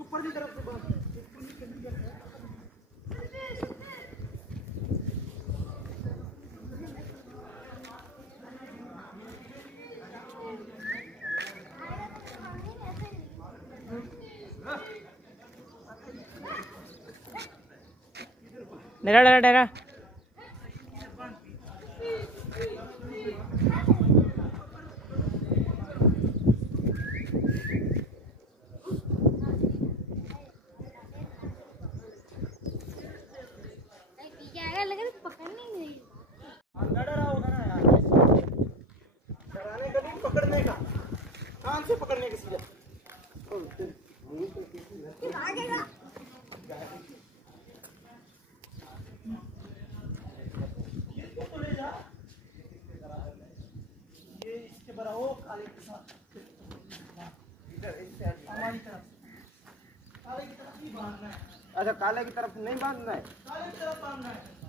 ऊपर की तरफ से डेरा डेरा डेरा पकड़ने का कान से पकड़ने का सीधा तो ले जा ये इसके बराबर वो काले के साथ हमारी तरफ काले की तरफ नहीं बांधना है। अच्छा काले की तरफ नहीं बांधना है, काले की तरफ बांधना है।